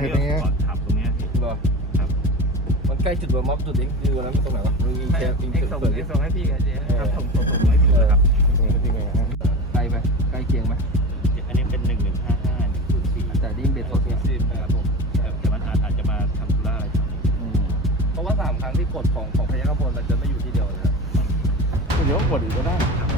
เห็นตรงนี้ก่อนขับตรงเนี้ยพี่ เหรอครับ มันใกล้จุดเบอร์ม็อบจุดเอ็กงอยู่แล้วมันตรงไหนวะมึงยิงแค่ยิงเอ็กจุดส่งเปิดเอ็กซ์ส่งให้พี่กันเจ๊ครับส่งส่งส่งให้พี่เลยครับ ตรงนี้ที่ไงฮะไกลไหมใกล้เคียงไหมอันนี้เป็นหนึ่งหนึ่งห้าห้าหนึ่งศูนย์สี่แต่ดิ้งเบ็ดสดเนี่ยสี่แปดผมแต่มันอาจอาจจะมาทำธุระอะไรแถวนี้อืมเพราะว่าสามครั้งที่กดของของพยัคฆพลมันจะไม่อยู่ที่เดียวเลยนะเดี๋ยวกดอีกก็ได้ ครับ